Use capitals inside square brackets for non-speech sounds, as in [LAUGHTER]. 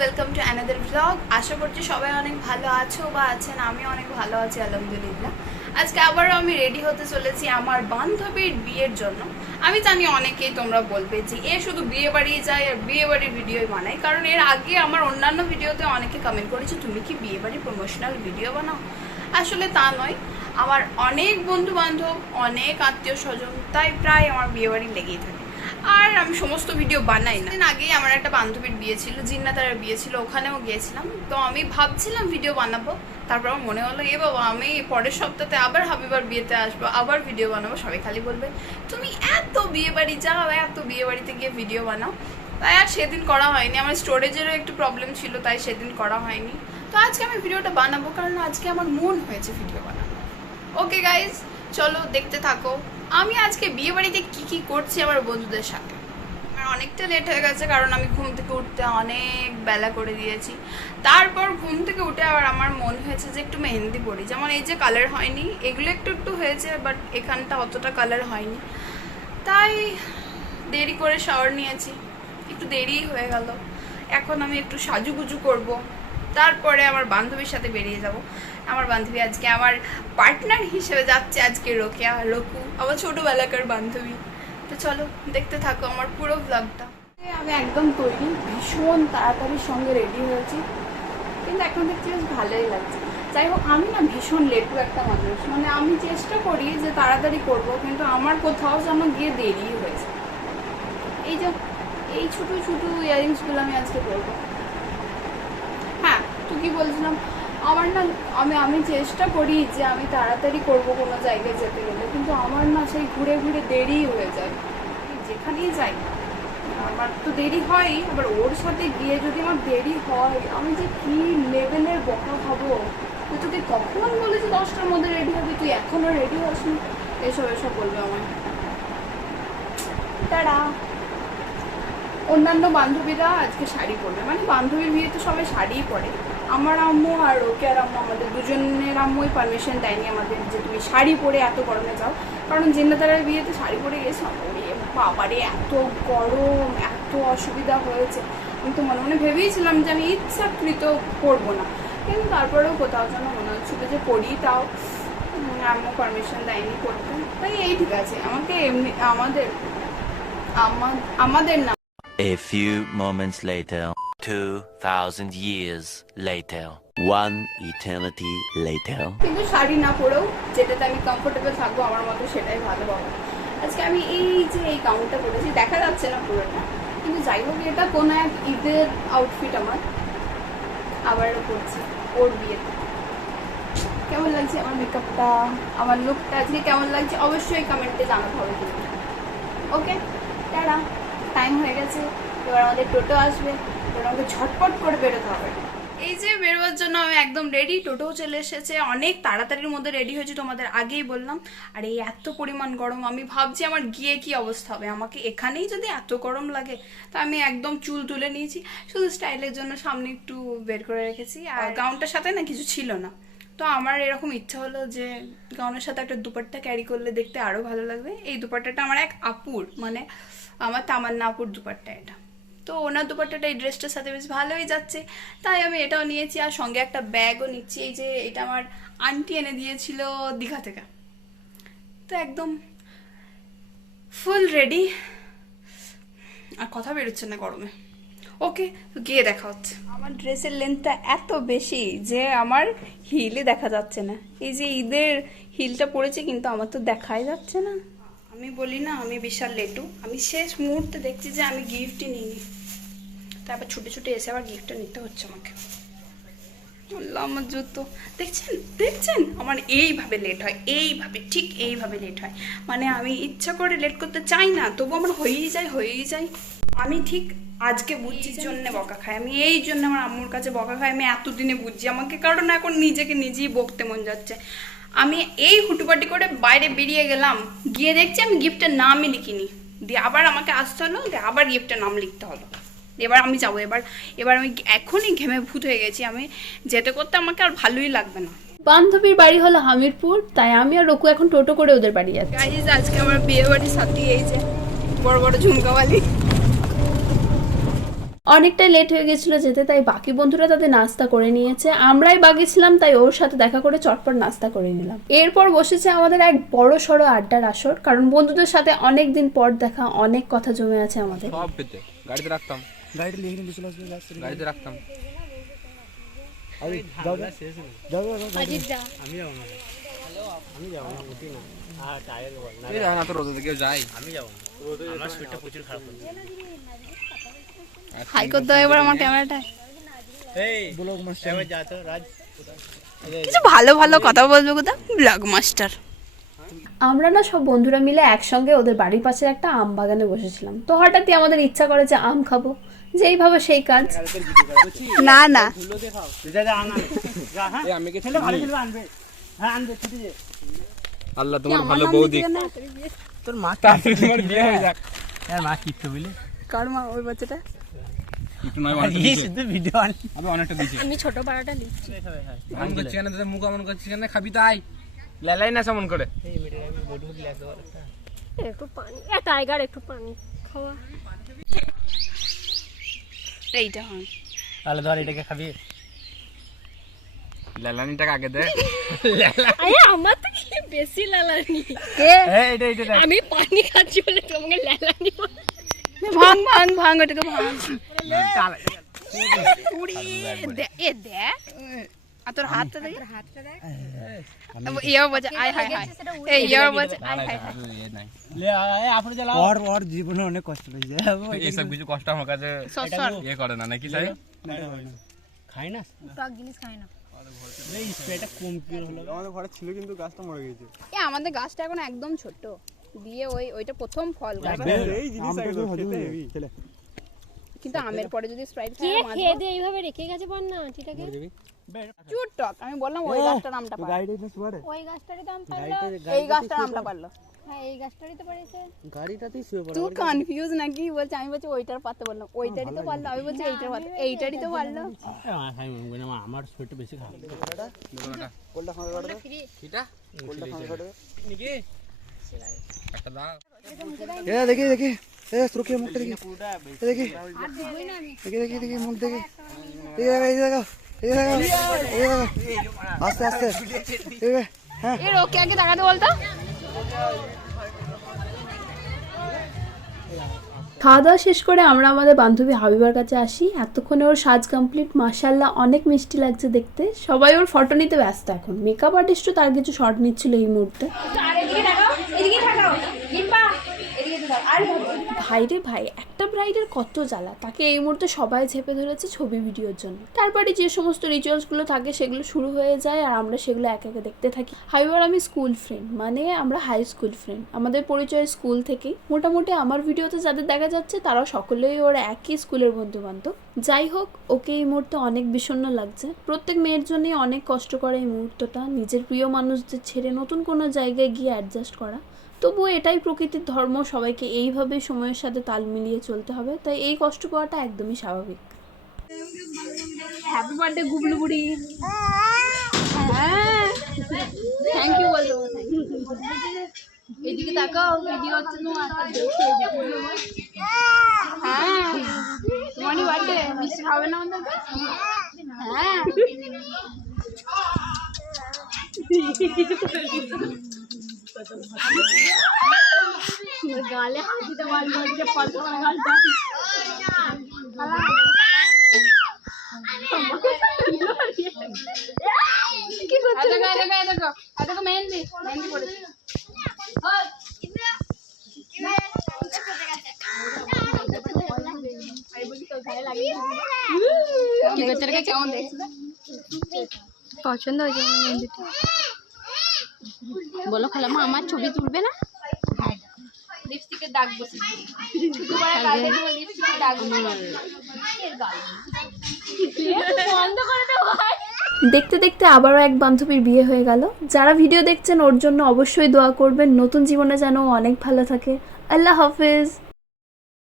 Welcome to another blog আশা করছি সবাই অনেক ভালো আছো বা আছেন, আমি অনেক ভালো আছি, আলহামদুলিল্লাহ। আজকে আবারও আমি রেডি হতে চলেছি আমার বান্ধবীর বিয়ের জন্য। আমি জানি অনেকেই তোমরা বলবে যে এ শুধু বিয়ে বাড়ি যায় আর বিয়ে বাড়ির ভিডিওই বানায়, কারণ এর আগে আমার অন্যান্য ভিডিওতে অনেকে কমেন্ট করেছে, তুমি কি বিয়ে বাড়ির প্রমোশনাল ভিডিও বানাও? আসলে তা নয়। আমার অনেক বন্ধু বান্ধব অনেক আত্মীয় স্বজন তাই প্রায় আমার বিয়ে বাড়ি লেগেই থাকে। আর আমি সমস্ত ভিডিও বানাই না। আগেই আমার একটা বান্ধবীর বিয়ে ছিল জিন্নাতার বিয়ে ছিল, ওখানেও গিয়েছিলাম। তো আমি ভাবছিলাম ভিডিও বানাবো। তারপর আমার মনে হলো, এ বাবা, আমি পরের সপ্তাহে আবার হাবিবার বিয়েতে আসব, আবার ভিডিও বানাবো, সবাই খালি বলবে, তুমি এত বিয়ে বাড়ি যাও, এত বিয়ে বাড়িতে গিয়ে ভিডিও বানাও। তাই আর সেদিন করা হয়নি। আমার স্টোরেজেরও একটু প্রবলেম ছিল, তাই সেদিন করা হয়নি। তো আজকে আমি ভিডিওটা বানাবো, কারণ আজকে আমার মন হয়েছে ভিডিও বানানো ওকে গাইজ চলো, দেখতে থাকো। আমি আজকে বিয়ে বাড়িতে কি কি করছি আমার বন্ধুদের সাথে? আমার অনেকটা লেট হয়ে গেছে, কারণ আমি ঘুম থেকে উঠতে অনেক বেলা করে দিয়েছি। তারপর ঘুম থেকে উঠে আবার আমার মন হয়েছে যে একটু মেহেন্দি পড়ি যেমন এই যে কালার হয়নি, এগুলো একটু একটু হয়েছে বাট এখানটা অতটা কালার হয়নি। তাই দেরি করে শাওয়ার নিয়েছি। একটু দেরি হয়ে গেল। এখন আমি একটু সাজুগুজু করব। তারপরে আমার বান্ধবীর সাথে বেরিয়ে যাব। আমার বান্ধবী আজকে আমার পার্টনার হিসেবে যাচ্ছে আজকে রোকেয়া রকু আমার ছোটোবেলাকার বান্ধবী। তো চলো, দেখতে থাকো আমার পুরো ব্লগটা আমি একদম তৈরি, ভীষণ তাড়াতাড়ির সঙ্গে রেডি হয়েছি। কিন্তু এখন দেখছি বেশ ভালোই লাগছে। যাই হোক, আমি না ভীষণ লেটু একটা মানুষ। মানে আমি চেষ্টা করি যে তাড়াতাড়ি করব, কিন্তু আমার কোথাও যেন গিয়ে দেরি হয়েছে। এই যে, এই ছোটো ছোটো ইয়ারিংসগুলো আমি আজকে পরবো। হ্যাঁ তুই কি বলছিলাম? আমার না, আমি আমি চেষ্টা করি যে আমি তাড়াতাড়ি করব কোনো জায়গায় যেতে গেলে, কিন্তু আমার না সেই ঘুরে ঘুরে দেরি হয়ে যায়। যেখানেই যাই, আমার তো দেরি হয় আবার ওর সাথে গিয়ে যদি আমার দেরি হয়, আমি যে কি লেভেলের বকা খাব? তুই তোকে কখন বলেছি দশটার মধ্যে রেডি হবি, তুই এখনও রেডি হসনি এসব এসব বলবে আমার তারা। অন্যান্য বান্ধবীরা আজকে শাড়ি পরবে মানে বান্ধবীর বিয়ে তো সবাই শাড়িই পরে। আমার আম্মু আর ওকে আর আম্মু আমাদের দুজনের আম্মুই পারমিশন দেয়নি আমাদের যে তুমি শাড়ি পরে এত গরমে যাও। কারণ জিন্নাতারের বিয়েতে শাড়ি পরে গেছিলাম ওরে বাবারে এত গরম এত অসুবিধা হয়েছে। আমি তো মনে মনে ভেবেইছিলাম যে আমি ইচ্ছাকৃত করব না। কিন্তু তারপরেও কোথাও যেন মনে হচ্ছিল যে করি তাও। উম, আম্মু পারমিশন দেয়নি করতে তাই এই ঠিক আছে আমাকে এমনি আমাদের আমাদের না A few moments later, 2,000 years later, one eternity later. কিন্তু শাড়ি না পরেও যেটাতে আমি কমফোর্টেবল থাকব আমার মতো সেটাই ভালো বাবা আজকে আমি এই যে এই গাউনটা পরেছি দেখা যাচ্ছে না পুরোটা। কিন্তু যাই হোক এটা কোনো এক ঈদের আউটফিট আমার। আবারও করছি ওর বিয়েতে। কেমন লাগছে আমার মেকআপটা আমার লুকটা আজকে কেমন লাগছে? অবশ্যই কমেন্টে জানাতে হবে ওকে তারা টাইম হয়ে গেছে। এবার আমাদের টোটো আসবে। আমাকে ঝটপট করে বেরোতে হবে। এই যে বেরোবার জন্য আমি একদম রেডি টোটোও চলে এসেছে অনেক তাড়াতাড়ির মধ্যে রেডি হয়েছি তোমাদের আগেই বললাম। আর এই এত পরিমাণ গরম আমি ভাবছি আমার গিয়ে কি অবস্থা হবে? আমাকে এখানেই যদি এত গরম লাগে তো আমি একদম চুল তুলে নিয়েছি। শুধু স্টাইলের জন্য সামনে একটু বের করে রেখেছি। আর গাউনটার সাথে না কিছু ছিল না। তো আমার এরকম ইচ্ছা হলো যে গাউনের সাথে একটা দুপাট্টা ক্যারি করলে দেখতে আরও ভালো লাগবে। এই দুপাট্টাটা আমার এক আপুর মানে আমার তামান্না আপুর দুপাট্টা এটা। তো ওনার দুপাট্টাটা এই ড্রেসটার সাথে বেশ ভালোই যাচ্ছে। তাই আমি এটাও নিয়েছি আর সঙ্গে একটা ব্যাগও নিচ্ছি এই যে এটা আমার আন্টি এনে দিয়েছিল দীঘা থেকে। তো একদম ফুল রেডি। আর কথা বেরোচ্ছে না গরমে। ওকে গিয়ে দেখা হচ্ছে। আমার ড্রেসের লেন্থটা এত বেশি যে আমার হিলই দেখা যাচ্ছে না। এই যে ঈদের হিলটা পড়েছে কিন্তু আমার তো দেখাই যাচ্ছে না। আমি বলি না আমি বিশাল লেটু। আমি শেষ মুহূর্তে দেখছি যে আমি গিফটই নিইনি। তারপর ছুটে ছুটে এসে আবার গিফটটা নিতে হচ্ছে আমাকে। আল্লাহ, আমার জুতো। দেখছেন? দেখছেন? আমার এইভাবে লেট হয়, এইভাবে, ঠিক এইভাবে লেট হয়। মানে আমি ইচ্ছা করে লেট করতে চাই না, তবু আমার হয়েই যায় হয়েই যায়। আমি ঠিক আজকে বুঝছি জন্য বকা খাই। আমি এই জন্য আমার আম্মুর কাছে বকা খাই। আমি এতদিনে বুঝছি আমাকে কারণ এখন নিজেকে নিজেই বকতে মন যাচ্ছে। আমি এই হুটুপাটি করে বাইরে বেরিয়ে গেলাম। গিয়ে দেখছি আমি গিফটের নামই লিখিনি। দিয়ে আবার আমাকে আসতে হলো, দিয়ে আবার গিফটের নাম লিখতে হলো। এবার আমি যাব এবার এবার আমি এখনই ঘেমে ভূত হয়ে গেছি আমি। যেতে করতে আমাকে আর ভালোই লাগবে না। বান্ধবীর বাড়ি হলো হামিরপুর তাই আমি আর রকু এখন টোটো করে ওদের বাড়ি যাচ্ছি। গাইজ আজকে আমার বিয়ে বাড়ির সাথে এই যে বড় বড় ঝুমকাওয়ালি। অনেকটাই লেট হয়ে গেছিল যেতে তাই বাকি বন্ধুরা তাদের নাস্তা করে নিয়েছে। আমরাই বাকি ছিলাম তাই ওর সাথে দেখা করে চটপট নাস্তা করে নিলাম। এরপর বসেছে আমাদের এক বড় সড়ো আড্ডার আসর কারণ বন্ধুদের সাথে অনেক দিন পর দেখা অনেক কথা জমে আছে আমাদের। গাড়িতে রাখতাম। গাড়িটা লিখে নিয়ে চলে আসবে গাড়িতে রাখতাম। যাও যাও। যাও যাও আমি যাব না। আমি যাব না উঠি না। আর টায়ার বল। না এই যায় না তো রোদে কেউ যায়। আমি যাব না। আমার শরীরটা প্রচুর খারাপ হচ্ছে। হাই করতে হবে এবার আমার ক্যামেরাটা এই ব্লগ মাস্টার এবার যা তো রাজ। কিছু ভালো ভালো কথা বলব কোথা ব্লগ মাস্টার আমরা না সব বন্ধুরা মিলে একসঙ্গে ওদের বাড়ির পাশে একটা আম বাগানে বসেছিলাম। তো হঠাৎই আমাদের ইচ্ছা করে যে আম খাব। যেইভাবে সেই কাজ। না না। হ্যাঁ কি হ্যাঁ আল্লাহ তোমার ভালো বউ দিক। তোর মা তাড়াতাড়ি তোমার বিয়ে হয়ে যাক। হ্যাঁ মা কিচ্ছু বুঝলি কার মা ওই বাচ্চাটা? একটু নয় এই শুধু ভিডিও আন আমি অনেকটা দিছি আমি ছোট পাড়াটা মুখ অমন করছিস কেন খাবি তাই। লেলাই না সেমন করে। একটু পানি। এ টাইগার একটু পানি। খাওয়া। এইটা হ্যাঁ। তাহলে ধর এটাকে খাবি। লেলানিটাকে আগে দে। আরে আমার তো কি বেশি লালানি? কে? এই এটা এটা আমি পানি খাচ্ছি বলে তোমাকে লালানি বলে। ভাঙ ভাঙ ভাঙ ওটাকে ভাঙ। উড়ি দে- এ দেখ। আর তোর হাতটা দেখ। হাতটা দেখ। ইয়ে আয় হায় হায়। এই ইয়ে বলছে আয় হায় হায়। লে আয় আপনি জ্বালাও। ওর ওর জীবনে অনেক কষ্ট পেয়েছে [LAUGHS] এইসব কিছু কষ্ট আমার কাছে সসর ইয়ে করে না নাকি সাহেব খাই না টক জিনিস খাই না। এই স্প্রেটা কম কি হলো? আমাদের কিন্তু গাছটা মরে গেছে। আমাদের গাছটা এখন একদম ছোট দিয়ে ওই ওইটা প্রথম ফল গাছ। কিন্তু আমের পরে যদি স্প্রাইট খেয়ে দিয়ে এইভাবে রেখে গেছে বল না ঠিটাকে চুর টক আমি বললাম ওই গাছটার নামটা পার গাড়িটা একটু ওই গাছটারই দাম পারল। এই গাছটার নামটা পারল। হ্যাঁ এই গাছটারই তো পারিছে গাড়িটাতেই শুয়ে পড়ো তুই কনফিউজ নাকি? বলছে আমি বলছি ওইটার পারতে বললাম ওইটারই তো পারল আমি বলছি এইটার পারতে এইটারই তো পারল। আমার শরীরটা বেশি খারাপ। কিটা নাকি? একটা দাও। এ দেখি দেখি। এ সুরকি মুখটা দেখি। দেখি। দেখি দেখি দেখি মুখ দেখি। এই দেখো এই দেখো এই দেখো এই দেখো। আস্তে আস্তে। হ্যাঁ। এর ওকে আগে তাকাতে বলতো। খাওয়া দাওয়া শেষ করে আমরা আমাদের বান্ধবী হাবিবার কাছে আসি। এতক্ষণে ওর সাজ কমপ্লিট মাসাল্লাহ অনেক মিষ্টি লাগছে দেখতে। সবাই ওর ফটো নিতে ব্যস্ত এখন। মেকআপ আর্টিস্টও তার কিছু শর্ট নিচ্ছিল এই মুহূর্তে। ভাই রে ভাই, একটা ব্রাইডের কত জ্বালা। তাকে এই মুহূর্তে সবাই চেপে ধরেছে ছবি ভিডিওর জন্য। তারপরে যে সমস্ত রিচুয়ালসগুলো থাকে, সেগুলো শুরু হয়ে যায় আর আমরা সেগুলো এক একে দেখতে থাকি। হাইবার আমি স্কুল ফ্রেন্ড মানে আমরা হাই স্কুল ফ্রেন্ড আমাদের পরিচয় স্কুল থেকেই। মোটামুটি আমার ভিডিওতে যাদের দেখা যাচ্ছে তারা সকলেই ওর একই স্কুলের বন্ধু বান্ধব যাই হোক, ওকে এই মুহূর্তে অনেক বিষণ্ণ লাগছে। প্রত্যেক মেয়ের জন্যই অনেক কষ্ট করে এই মুহূর্তটা। নিজের প্রিয় মানুষদের ছেড়ে নতুন কোনো জায়গায় গিয়ে অ্যাডজাস্ট করা। তবুও এটাই প্রকৃতির ধর্ম, সবাইকে এইভাবে সময়ের সাথে তাল মিলিয়ে চলতে হবে। তাই এই কষ্ট পাওয়াটা একদমই স্বাভাবিক। হ্যাপি বার্থডে গুবলু বুড়ি। থ্যাংক ইউ এদিকে তাকাও হচ্ছে হ্যাঁ। তোমারই বার্থডে মিষ্টি খাবে না আমাদের হ্যাঁ। গালে হাসিতে বার করছে পড়তে পারে গালটা কি করছ দেখো দেখো দেখো দেখো মেহেন্দি মেহেন্দি পড়েছে কি করছে রে কেমন দেখছ পছন্দ হয়েছে আমার মেহেন্দিটা বলো খালামা আমার ছবি তুলবে না? লিপস্টিকের দাগ বসে লিপস্টিকের দাগ বন্ধ করে দেবো দেখতে দেখতে আবারও এক বান্ধবীর বিয়ে হয়ে গেল। যারা ভিডিও দেখছেন ওর জন্য অবশ্যই দোয়া করবেন। নতুন জীবনে যেন অনেক ভালো থাকে। আল্লাহ হাফেজ।